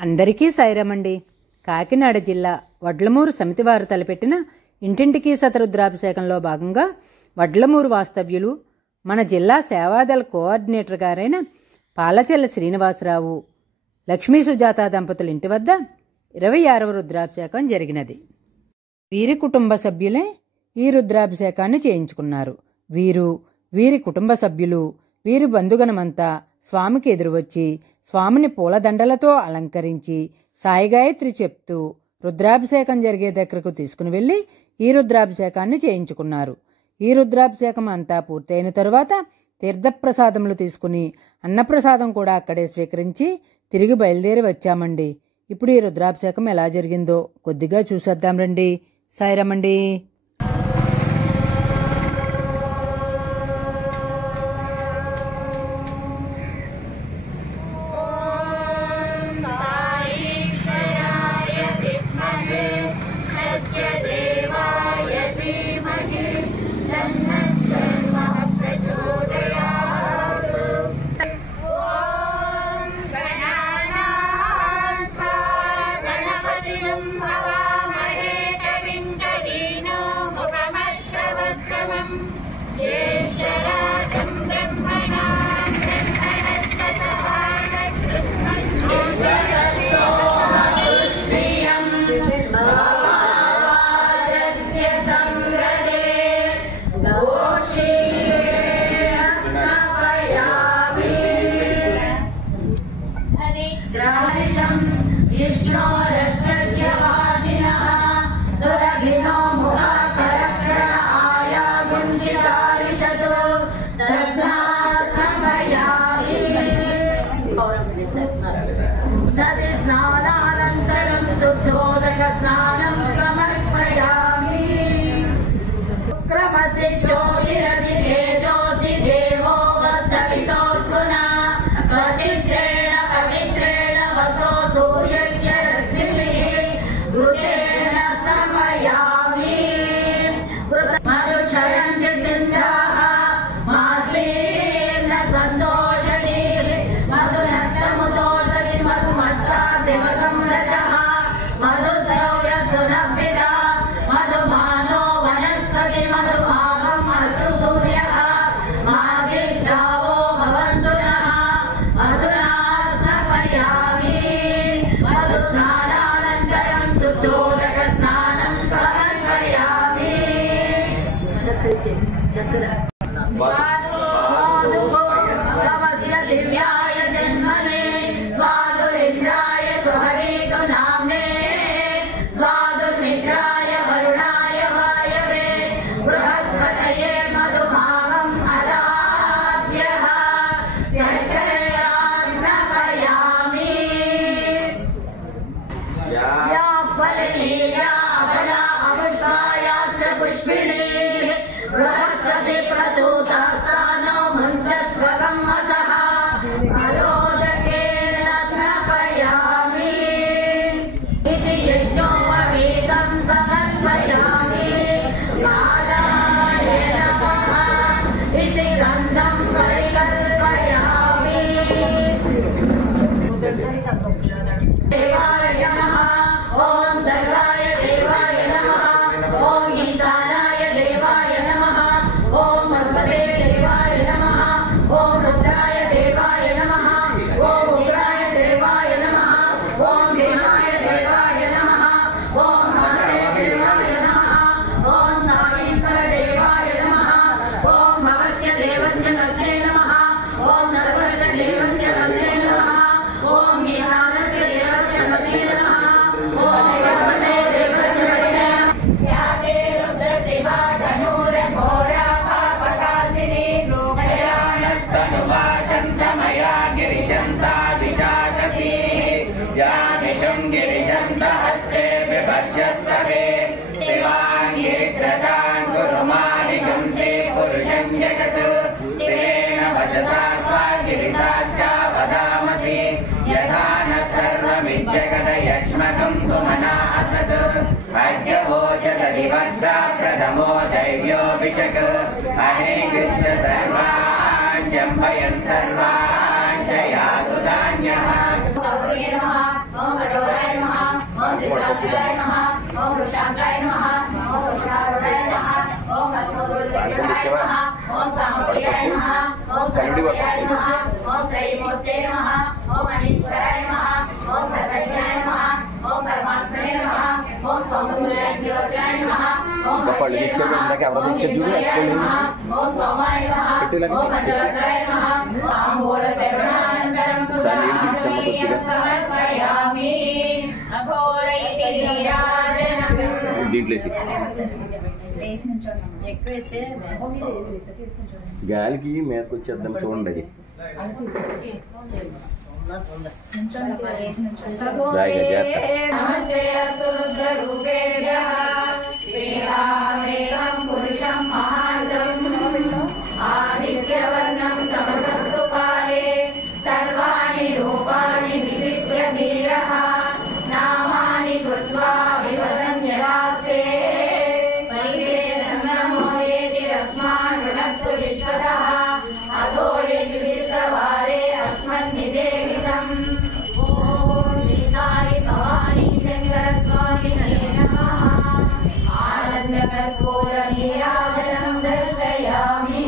అందరికీ సైరమండి. కాకినాడ జిల్లా వడ్లమూరు సమితి వారు తలపెట్టిన ఇంటింటికి శతరుద్రాభిషేకంలో భాగంగా వడ్లమూరు వాస్తవ్యులు మన జిల్లా సేవాదళ కోఆర్డినేటర్ గారైన పాలచెల్ల శ్రీనివాసరావు, లక్ష్మీ సుజాత దంపతుల ఇంటి వద్ద 26వ రుద్రాభిషేకం జరిగినది. వీరి కుటుంబ సభ్యులే ఈ రుద్రాభిషేకాన్ని చేయించుకున్నారు. వీరి కుటుంబ సభ్యులు, వీరి బంధుగణమంతా స్వామికి ఎదురువచ్చి స్వామిని పూలదండలతో అలంకరించి సాయిగాయత్రి చెప్తూ రుద్రాభిషేకం జరిగే దగ్గరకు తీసుకుని వెళ్లి ఈ రుద్రాభిషేకాన్ని చేయించుకున్నారు. ఈ రుద్రాభిషేకం అంతా పూర్తయిన తరువాత తీర్థప్రసాదములు తీసుకుని అన్నప్రసాదం కూడా అక్కడే స్వీకరించి తిరిగి బయలుదేరి వచ్చామండి. ఇప్పుడు ఈ రుద్రాభిషేకం ఎలా జరిగిందో కొద్దిగా చూసేద్దాం రండి. సాయిరమండి. प्रथमो दैव्योऽभिषेक अहेकृत्य सर्वान् जम्बयन् सर्वान् जयातु धान्यः। ओम सामप्रियाय नमः ओम सर्वज्ञाय नमः ओम त्रयीमूर्ते नमः ओम अनीश्वराय नमः ओम सर्वज्ञाय नमः ओम परमात्मने नमः ओम सौम्यसूर्याय नमः ओम ओम सोमाय नमः ओम पंचवक्त्राय नमः ओम गोलचरणानन्तरं सुधामणीयं समर्पयामि अघोरैतिराजनं గాలికి మేరకు వచ్చేద్దాం చూడండి అది నమస్తే అస్తు రుద్రరూపేభ్యః వేదాహమేకం పురుషం మహాంతం ఆదిత్యవర్ణం తమసస్తు పారే సర్వాణి రూపాణి విదిత్య ధీరః నామాని కృత్వా వివదన్యవాస్తే పరివేదనమో వేదిరస్మాన్ రుణత్తు విశ్వతః అదో యజి విశ్వవారే అస్మన్నిదేహితం ఓం శ్రీసాయి భవానీ శంకర స్వామి నమః ఆనందకర్పూర నీరాజనం దర్శయామి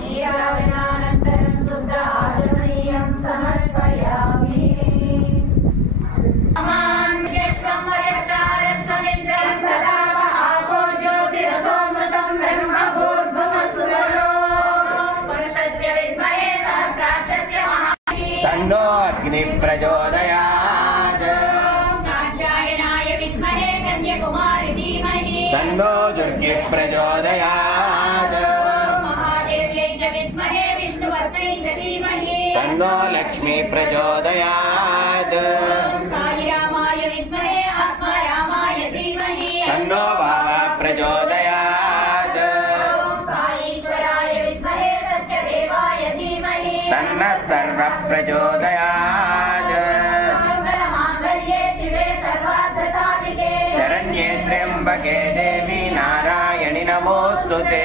నీరాజనానంతరం శుద్ధ ఆచమనీయం సమర్పయామి तन्नो अग्नि प्रचोदयात् कात्यायनाय विद्महे कन्याकुमारी धीमहि तन्नो दुर्गे प्रचोदयात् महादेव्यै च विद्महे विष्णुपत्न्यै च धीमहि तन्नो लक्ष्मी प्रचोदयात् साईरामाय विद्महे आत्मारामाय धीमहि तन्नो भावा प्रचोदयात् साईश्वराय विद्महे सत्यदेवाय धीमहि तन्नः सर्व प्रचोदयात् मंगलमांगल्ये शिवे सर्वार्थसाधिके शरण्ये त्र्यम्बके देवी नारायणि नमोऽस्तुते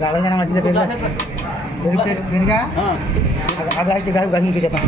Galanya masih ada Pirga. Ada lagi juga bagi kita.